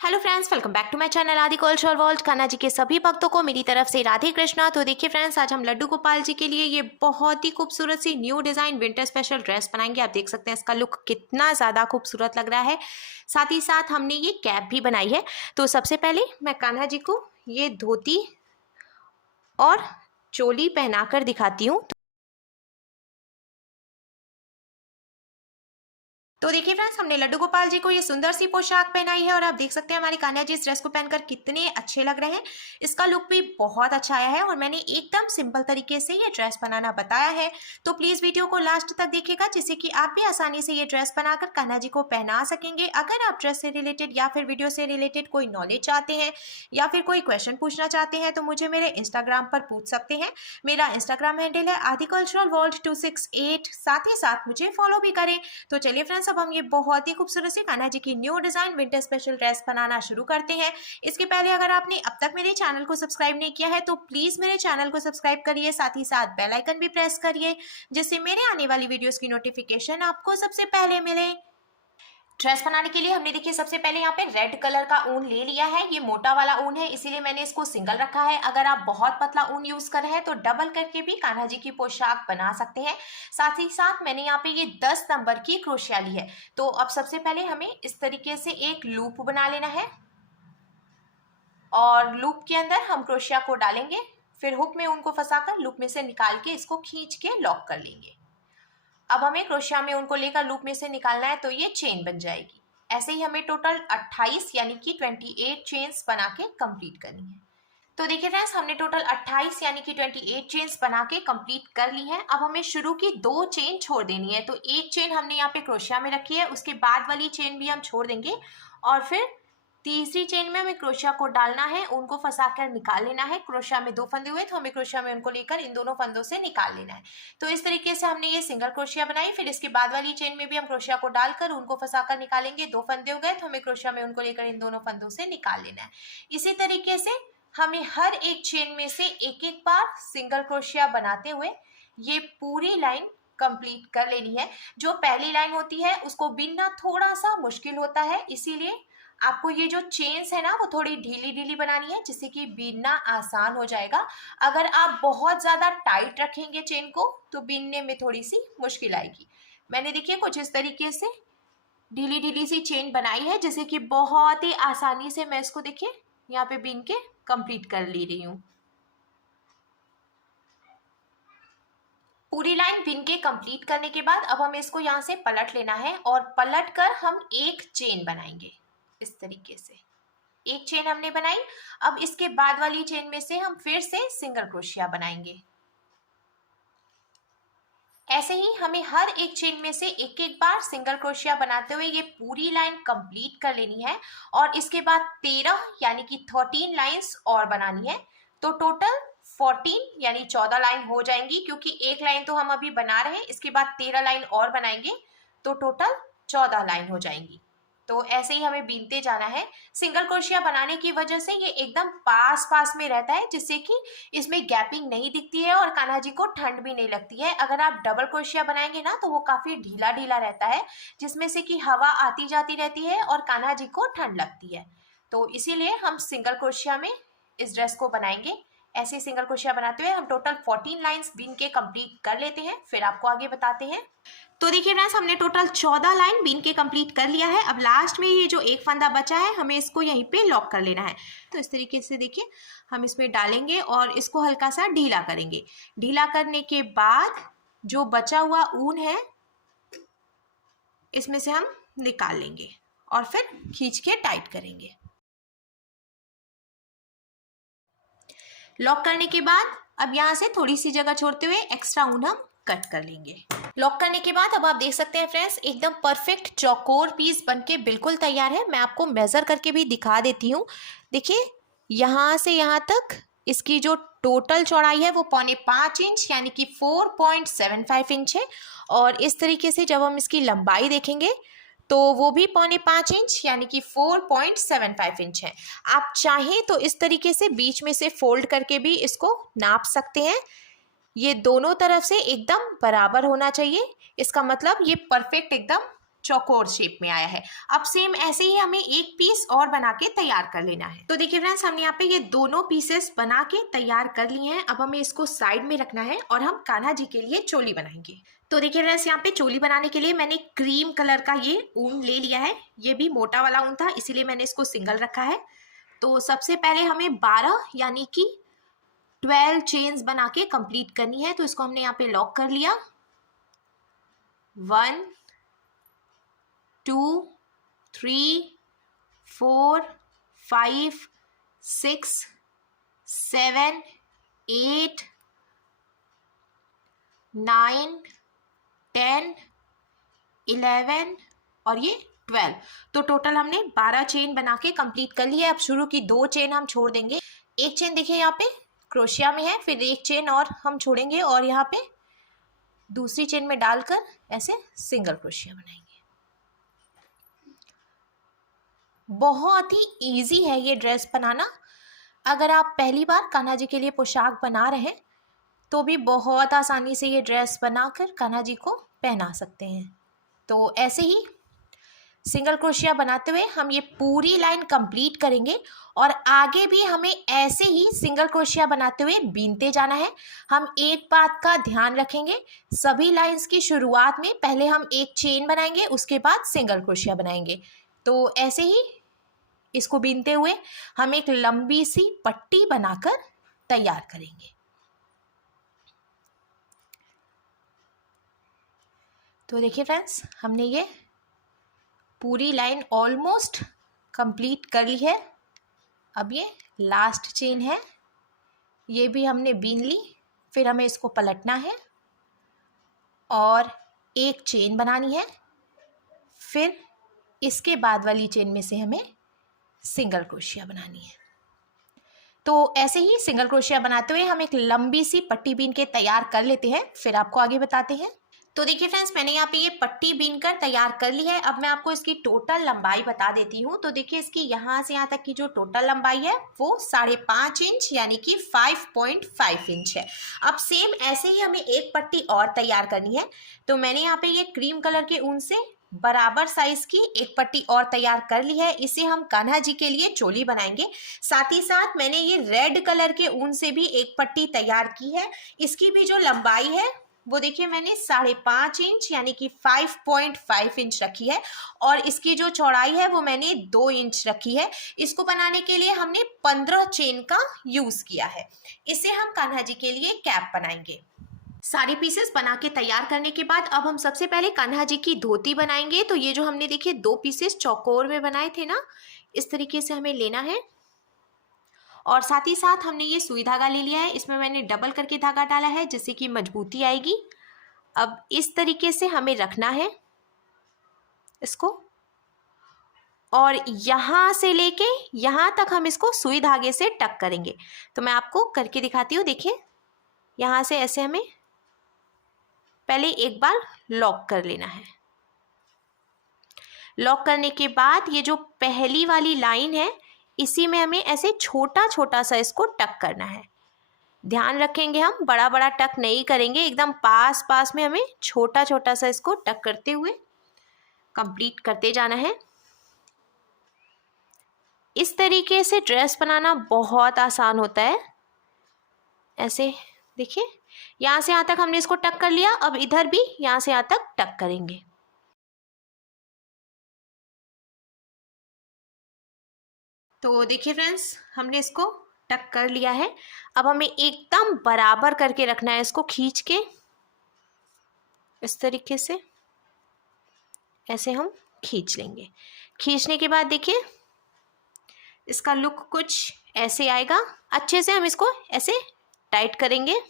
Hello friends, welcome back to my channel Aadi culture world. Kanha ji के सभी भक्तों को मेरी तरफ से राधे कृष्णा। तो देखिए फ्रेंड्स, आज हम लड्डू गोपाल जी के लिए ये बहुत ही खूबसूरत सी new design winter special dress बनाएंगे। आप देख सकते हैं इसका लुक कितना ज़्यादा खूबसूरत लग रहा है। साथ ही साथ हमने ये कैप भी बनाई है। तो सबसे पहले मैं कान्हा जी को ये धोती और चोली पहनाकर दिखाती हूँ। तो देखिए फ्रेंड्स, हमने लड्डू गोपाल जी को ये सुंदर सी पोशाक पहनाई है और आप देख सकते हैं हमारी कान्हा जी इस ड्रेस को पहनकर कितने अच्छे लग रहे हैं। इसका लुक भी बहुत अच्छा आया है और मैंने एकदम सिंपल तरीके से ये ड्रेस बनाना बताया है। तो प्लीज़ वीडियो को लास्ट तक देखिएगा, जिससे कि आप भी आसानी से ये ड्रेस बनाकर कान्हा जी को पहना सकेंगे। अगर आप ड्रेस से रिलेटेड या फिर वीडियो से रिलेटेड कोई नॉलेज चाहते हैं या फिर कोई क्वेश्चन पूछना चाहते हैं तो मुझे मेरे इंस्टाग्राम पर पूछ सकते हैं। मेरा इंस्टाग्राम हैंडल है आदि कल्चरल वर्ल्ड 268। साथ ही साथ मुझे फॉलो भी करें। तो चलिए फ्रेंड्स, अब हम ये बहुत ही खूबसूरत सी कान्हा जी की new design winter special dress बनाना शुरू करते हैं। इसके पहले अगर आपने अब तक मेरे चैनल को सब्सक्राइब नहीं किया है तो प्लीज मेरे चैनल को सब्सक्राइब करिए, साथ ही साथ बेल आइकन भी प्रेस करिए, जिससे मेरे आने वाली वीडियोस की नोटिफिकेशन आपको सबसे पहले मिले। ड्रेस बनाने के लिए हमने देखिए सबसे पहले यहाँ पे रेड कलर का ऊन ले लिया है। ये मोटा वाला ऊन है, इसीलिए मैंने इसको सिंगल रखा है। अगर आप बहुत पतला ऊन यूज कर रहे हैं तो डबल करके भी कान्हा जी की पोशाक बना सकते हैं। साथ ही साथ मैंने यहाँ पे ये 10 नंबर की क्रोशिया ली है। तो अब सबसे पहले हमें इस तरीके से एक लूप बना लेना है और लूप के अंदर हम क्रोशिया को डालेंगे। फिर हुक में ऊन को फंसाकर लूप में से निकाल के इसको खींच के लॉक कर लेंगे। अब हमें क्रोशिया में उनको लेकर लूप में से निकालना है तो ये चेन बन जाएगी। ऐसे ही हमें टोटल 28 यानी कि 28 चेन्स बना के कंप्लीट करनी है। तो देखिए फ्रेंड्स, हमने टोटल 28 यानी कि 28 चेन्स बना के कंप्लीट कर ली हैं। अब हमें शुरू की 2 चेन छोड़ देनी है। तो एक चेन हमने यहाँ पे क्रोशिया में रखी है, उसके बाद वाली चेन भी हम छोड़ देंगे और फिर तीसरी चेन में हमें क्रोशिया को डालना है, उनको फंसाकर निकाल लेना है। क्रोशिया में 2 फंदे हुए तो हमें क्रोशिया में उनको लेकर इन दोनों फंदों से निकाल लेना है। तो इस तरीके से हमने ये सिंगल क्रोशिया बनाई। फिर इसके बाद वाली चेन में भी हम क्रोशिया को डालकर उनको फंसाकर निकालेंगे। 2 फंदे हो गए तो हमें क्रोशिया में उनको लेकर इन दोनों फंदों से निकाल लेना है। इसी तरीके से हमें हर एक चेन में से एक एक बार सिंगल क्रोशिया बनाते हुए ये पूरी लाइन कंप्लीट कर लेनी है। जो पहली लाइन होती है उसको बीनना थोड़ा सा मुश्किल होता है, इसीलिए आपको ये जो चेन्स है ना वो थोड़ी ढीली ढीली बनानी है, जिससे कि बीनना आसान हो जाएगा। अगर आप बहुत ज़्यादा टाइट रखेंगे चेन को तो बीनने में थोड़ी सी मुश्किल आएगी। मैंने देखिए कुछ इस तरीके से ढीली ढीली सी चेन बनाई है, जिससे कि बहुत ही आसानी से मैं इसको देखिए यहाँ पे बीन के कंप्लीट कर ले रही हूँ। पूरी लाइन बीन के कंप्लीट करने के बाद अब हमें इसको यहाँ से पलट लेना है और पलट कर हम एक चेन बनाएंगे। इस तरीके से एक चेन हमने बनाई। अब इसके बाद वाली चेन में से हम फिर से सिंगल क्रोशिया बनाएंगे। ऐसे ही हमें हर एक चेन में से एक एक बार सिंगल क्रोशिया बनाते हुए ये पूरी लाइन कंप्लीट कर लेनी है और इसके बाद 13 यानी कि 13 लाइंस और बनानी है। तो टोटल 14 यानी 14 लाइन हो जाएंगी, क्योंकि एक लाइन तो हम अभी बना रहे हैं, इसके बाद 13 लाइन और बनाएंगे तो टोटल 14 लाइन हो जाएंगी। तो ऐसे ही हमें बीनते जाना है। सिंगल क्रोशिया बनाने की वजह से ये एकदम पास पास में रहता है, जिससे कि इसमें गैपिंग नहीं दिखती है और कान्हा जी को ठंड भी नहीं लगती है। अगर आप डबल क्रोशिया बनाएंगे ना तो वो काफी ढीला ढीला रहता है, जिसमें से कि हवा आती जाती रहती है और कान्हा जी को ठंड लगती है। तो इसीलिए हम सिंगल क्रोशिया में इस ड्रेस को बनाएंगे। ऐसे सिंगल क्रोशिया बनाते हुए हम टोटल 14 लाइंस बीन के कंप्लीट कर लेते हैं, फिर आपको आगे बताते हैं। तो देखिए फ्रेंड्स, हमने टोटल 14 लाइन बीन के कंप्लीट कर लिया है। अब लास्ट में ये जो एक फंदा बचा है हमें इसको यहीं पे लॉक कर लेना है। तो इस तरीके से देखिए हम इसमें डालेंगे और इसको हल्का सा ढीला करेंगे। ढीला करने के बाद जो बचा हुआ ऊन है इसमें से हम निकाल लेंगे और फिर खींच के टाइट करेंगे। लॉक करने के बाद अब यहाँ से थोड़ी सी जगह छोड़ते हुए एक्स्ट्रा ऊन हम कट कर लेंगे। लॉक करने के बाद अब आप देख सकते हैं फ्रेंड्स, एकदम परफेक्ट चौकोर पीस बनके बिल्कुल तैयार है। मैं आपको मेजर करके भी दिखा देती हूँ। देखिए यहाँ से यहाँ तक इसकी जो टोटल चौड़ाई है वो 4.5 इंच यानी कि 4.75 इंच है। और इस तरीके से जब हम इसकी लंबाई देखेंगे तो वो भी 4.5 इंच यानी कि 4.75 इंच है। आप चाहें तो इस तरीके से बीच में से फोल्ड करके भी इसको नाप सकते हैं। ये दोनों तरफ से एकदम बराबर होना चाहिए, इसका मतलब ये परफेक्ट एकदम चौकोर शेप में आया है। अब सेम ऐसे ही हमें एक पीस और बना के तैयार कर लेना है। तो देखिए फ्रेंड्स, हमने यहाँ पे ये दोनों पीसेस बना के तैयार कर लिए हैं। अब हमें इसको साइड में रखना है और हम कान्हा जी के लिए चोली बनाएंगे। तो देखिए फ्रेंड्स, यहाँ पे चोली बनाने के लिए मैंने क्रीम कलर का ये ऊन ले लिया है। ये भी मोटा वाला ऊन था, इसीलिए मैंने इसको सिंगल रखा है। तो सबसे पहले हमें 12 यानी कि 12 चेन्स बना के कंप्लीट करनी है। तो इसको हमने यहाँ पे लॉक कर लिया। 1 2 3 4 5 6 7 8 9 10 11 और ये 12। तो टोटल हमने 12 चेन बना के कंप्लीट कर ली है। अब शुरू की 2 चेन हम छोड़ देंगे। एक चेन देखिए यहाँ पे क्रोशिया में है, फिर एक चेन और हम छोड़ेंगे और यहाँ पे दूसरी चेन में डालकर ऐसे सिंगल क्रोशिया बनाएंगे। बहुत ही इजी है ये ड्रेस बनाना। अगर आप पहली बार कान्हा जी के लिए पोशाक बना रहे हैं तो भी बहुत आसानी से ये ड्रेस बनाकर कान्हा जी को पहना सकते हैं। तो ऐसे ही सिंगल क्रोशिया बनाते हुए हम ये पूरी लाइन कंप्लीट करेंगे और आगे भी हमें ऐसे ही सिंगल क्रोशिया बनाते हुए बीनते जाना है। हम एक बात का ध्यान रखेंगे, सभी लाइंस की शुरुआत में पहले हम एक चेन बनाएंगे, उसके बाद सिंगल क्रोशिया बनाएंगे। तो ऐसे ही इसको बीनते हुए हम एक लंबी सी पट्टी बनाकर तैयार करेंगे। तो देखिए फ्रेंड्स, हमने ये पूरी लाइन ऑलमोस्ट कंप्लीट कर ली है। अब ये लास्ट चेन है, ये भी हमने बीन ली। फिर हमें इसको पलटना है और एक चेन बनानी है। फिर इसके बाद वाली चेन में से हमें सिंगल क्रोशिया बनानी है। तो ऐसे ही सिंगल क्रोशिया बनाते हुए हम एक लंबी सी पट्टी बीन के तैयार कर लेते हैं, फिर आपको आगे बताते हैं। तो देखिए फ्रेंड्स, मैंने यहाँ पे ये पट्टी बीनकर तैयार कर ली है। अब मैं आपको इसकी टोटल लंबाई बता देती हूँ। तो देखिए, इसकी यहाँ से यहाँ तक की जो टोटल लंबाई है वो 5.5 इंच यानी कि 5.5 इंच है। अब सेम ऐसे ही हमें एक पट्टी और तैयार करनी है। तो मैंने यहाँ पे ये क्रीम कलर के ऊन से बराबर साइज की एक पट्टी और तैयार कर ली है। इसे हम कान्हा जी के लिए चोली बनाएंगे। साथ ही साथ मैंने ये रेड कलर के ऊन से भी एक पट्टी तैयार की है। इसकी भी जो लंबाई है वो देखिए मैंने 5.5 इंच यानी कि 5.5 इंच रखी है और इसकी जो चौड़ाई है वो मैंने 2 इंच रखी है। इसको बनाने के लिए हमने 15 चेन का यूज किया है। इसे हम कान्हा जी के लिए कैप बनाएंगे। सारे पीसेस बना के तैयार करने के बाद अब हम सबसे पहले कान्हा जी की धोती बनाएंगे। तो ये जो हमने देखिए 2 पीसेस चौकोर में बनाए थे ना, इस तरीके से हमें लेना है और साथ ही साथ हमने ये सुई धागा ले लिया है। इसमें मैंने डबल करके धागा डाला है जिससे कि मजबूती आएगी। अब इस तरीके से हमें रखना है इसको और यहाँ से लेके यहाँ तक हम इसको सुई धागे से टक करेंगे। तो मैं आपको करके दिखाती हूँ। देखिए, यहाँ से ऐसे हमें पहले एक बार लॉक कर लेना है। लॉक करने के बाद ये जो पहली वाली लाइन है इसी में हमें ऐसे छोटा छोटा सा इसको टक करना है। ध्यान रखेंगे, हम बड़ा बड़ा टक नहीं करेंगे, एकदम पास पास में हमें छोटा छोटा सा इसको टक करते हुए कंप्लीट करते जाना है। इस तरीके से ड्रेस बनाना बहुत आसान होता है। ऐसे देखिए, यहाँ से यहाँ तक हमने इसको टक कर लिया। अब इधर भी यहाँ से यहाँ तक टक करेंगे। तो देखिए फ्रेंड्स, हमने इसको टक कर लिया है। अब हमें एकदम बराबर करके रखना है इसको, खींच के इस तरीके से ऐसे हम खींच लेंगे। खींचने के बाद देखिए इसका लुक कुछ ऐसे आएगा। अच्छे से हम इसको ऐसे टाइट करेंगे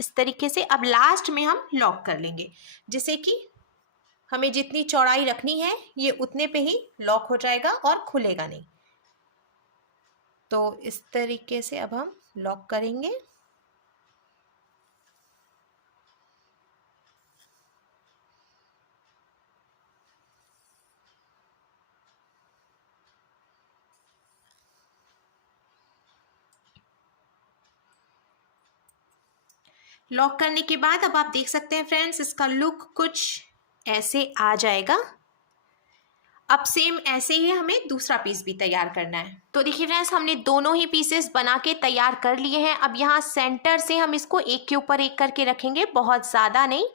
इस तरीके से। अब लास्ट में हम लॉक कर लेंगे, जिससे कि हमें जितनी चौड़ाई रखनी है ये उतने पे ही लॉक हो जाएगा और खुलेगा नहीं। तो इस तरीके से अब हम लॉक करेंगे। लॉक करने के बाद अब आप देख सकते हैं फ्रेंड्स, इसका लुक कुछ ऐसे आ जाएगा। अब सेम ऐसे ही हमें दूसरा पीस भी तैयार करना है। तो देखिए फ्रेंड्स, हमने दोनों ही पीसेस बना के तैयार कर लिए हैं। अब यहाँ सेंटर से हम इसको एक के ऊपर एक करके रखेंगे, बहुत ज़्यादा नहीं।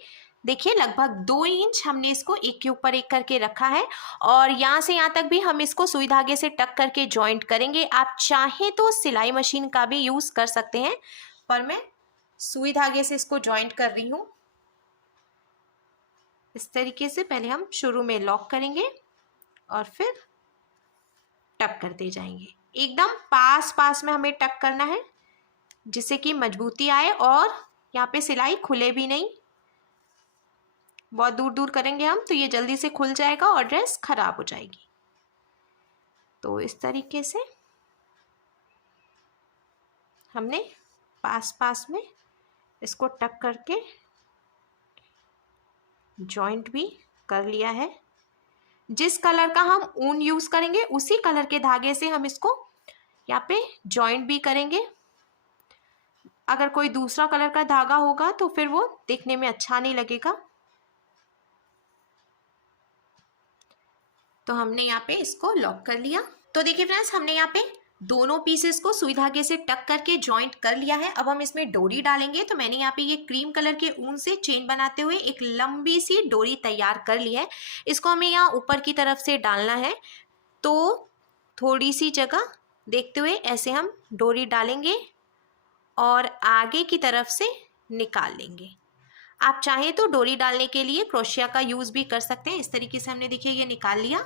देखिए लगभग 2 इंच हमने इसको एक के ऊपर एक करके रखा है, और यहाँ से यहाँ तक भी हम इसको सुई धागे से टक करके जॉइंट करेंगे। आप चाहें तो सिलाई मशीन का भी यूज़ कर सकते हैं, पर मैं सुई धागे से इसको जॉइंट कर रही हूँ। इस तरीके से पहले हम शुरू में लॉक करेंगे और फिर टक करते जाएंगे। एकदम पास पास में हमें टक करना है, जिससे कि मजबूती आए और यहाँ पे सिलाई खुले भी नहीं। बहुत दूर दूर करेंगे हम तो ये जल्दी से खुल जाएगा और ड्रेस खराब हो जाएगी। तो इस तरीके से हमने पास पास में इसको टक करके जॉइंट भी कर लिया है। जिस कलर का हम ऊन यूज़ करेंगे उसी कलर के धागे से हम इसको यहाँ पे जॉइंट भी करेंगे। अगर कोई दूसरा कलर का धागा होगा तो फिर वो देखने में अच्छा नहीं लगेगा। तो हमने यहाँ पे इसको लॉक कर लिया। तो देखिए फ्रेंड्स, हमने यहाँ पे दोनों पीसेस को सुई धागे से टक करके जॉइंट कर लिया है। अब हम इसमें डोरी डालेंगे। तो मैंने यहाँ पे ये क्रीम कलर के ऊन से चेन बनाते हुए एक लंबी सी डोरी तैयार कर ली है। इसको हमें यहाँ ऊपर की तरफ से डालना है। तो थोड़ी सी जगह देखते हुए ऐसे हम डोरी डालेंगे और आगे की तरफ से निकाल लेंगे। आप चाहें तो डोरी डालने के लिए क्रोशिया का यूज़ भी कर सकते हैं। इस तरीके से हमने देखिए ये निकाल लिया।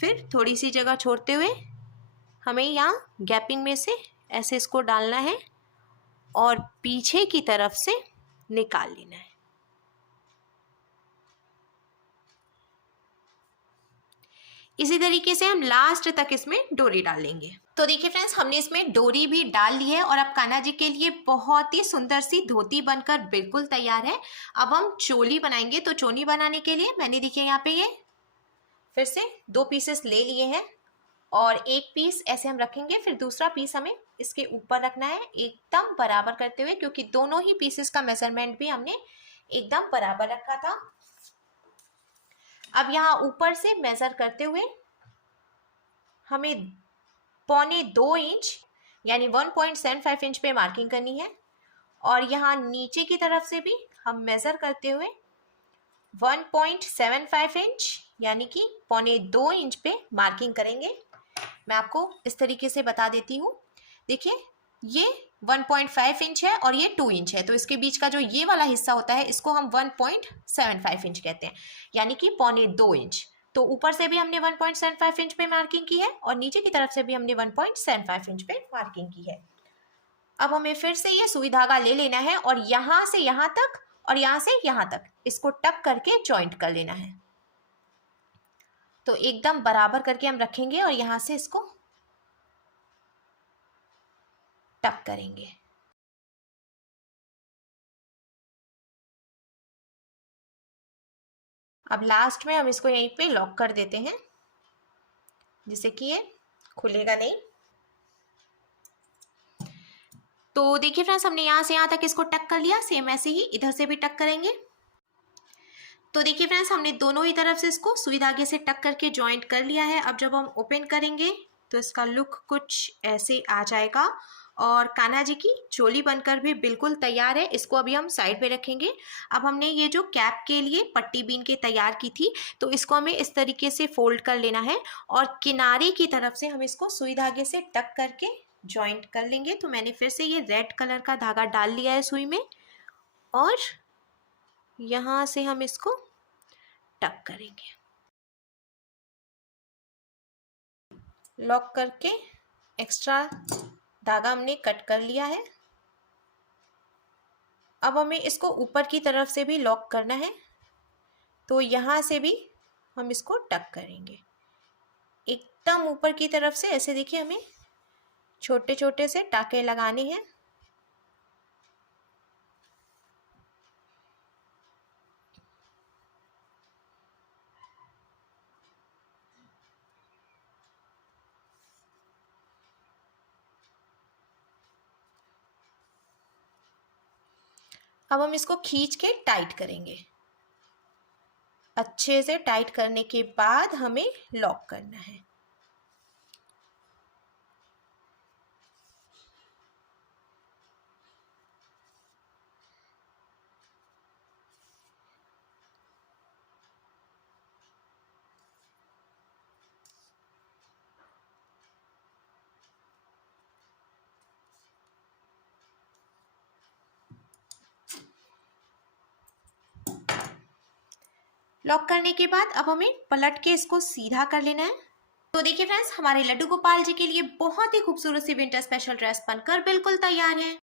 फिर थोड़ी सी जगह छोड़ते हुए हमें यहाँ गैपिंग में से ऐसे इसको डालना है और पीछे की तरफ से निकाल लेना है। इसी तरीके से हम लास्ट तक इसमें डोरी डाल लेंगे। तो देखिए फ्रेंड्स, हमने इसमें डोरी भी डाल ली है और अब कान्हा जी के लिए बहुत ही सुंदर सी धोती बनकर बिल्कुल तैयार है। अब हम चोली बनाएंगे। तो चोली बनाने के लिए मैंने देखिए यहाँ पे ये फिर से 2 पीसेस ले लिए हैं और एक पीस ऐसे हम रखेंगे, फिर दूसरा पीस हमें इसके ऊपर रखना है एकदम बराबर करते हुए, क्योंकि दोनों ही पीसेस का मेजरमेंट भी हमने एकदम बराबर रखा था। अब यहाँ ऊपर से मेजर करते हुए हमें 1.25 इंच यानी 1.75 इंच पे मार्किंग करनी है, और यहाँ नीचे की तरफ से भी हम मेजर करते हुए 1.75 इंच यानी कि 1.25 इंच पे मार्किंग करेंगे। मैं आपको इस तरीके से बता देती हूँ। देखिए ये 1.5 इंच है और ये 2 इंच है, तो इसके बीच का जो ये वाला हिस्सा होता है इसको हम 1.75 इंच कहते हैं, यानी कि 1.25 इंच। तो ऊपर से भी हमने 1.75 इंच पे मार्किंग की है और नीचे की तरफ से भी हमने 1.75 इंच पे मार्किंग की है। अब हमें फिर से ये सुई धागा ले लेना है और यहाँ से यहाँ तक और यहाँ से यहाँ तक इसको टक करके जॉइंट कर लेना है। तो एकदम बराबर करके हम रखेंगे और यहाँ से इसको टक करेंगे। अब लास्ट में हम इसको यहीं पे लॉक कर देते हैं, जिससे कि ये खुलेगा नहीं। तो देखिए फ्रेंड्स, हमने यहाँ से यहाँ तक इसको टक कर लिया। सेम ऐसे ही इधर से भी टक करेंगे। तो देखिए फ्रेंड्स, हमने दोनों ही तरफ से इसको सुई धागे से टक करके जॉइंट कर लिया है। अब जब हम ओपन करेंगे तो इसका लुक कुछ ऐसे आ जाएगा और कान्हा जी की चोली बनकर भी बिल्कुल तैयार है। इसको अभी हम साइड पे रखेंगे। अब हमने ये जो कैप के लिए पट्टी बीन के तैयार की थी, तो इसको हमें इस तरीके से फोल्ड कर लेना है और किनारे की तरफ से हम इसको सुई धागे से टक करके जॉइंट कर लेंगे। तो मैंने फिर से ये रेड कलर का धागा डाल लिया है सुई में और यहाँ से हम इसको टक करेंगे। लॉक करके एक्स्ट्रा धागा हमने कट कर लिया है। अब हमें इसको ऊपर की तरफ से भी लॉक करना है, तो यहाँ से भी हम इसको टक करेंगे एकदम ऊपर की तरफ से। ऐसे देखिए हमें छोटे छोटे से टाके लगाने हैं। अब हम इसको खींच के टाइट करेंगे। अच्छे से टाइट करने के बाद हमें लॉक करना है। लॉक करने के बाद अब हमें पलट के इसको सीधा कर लेना है। तो देखिए फ्रेंड्स, हमारे लड्डू गोपाल जी के लिए बहुत ही खूबसूरत सी विंटर स्पेशल ड्रेस बनकर बिल्कुल तैयार है।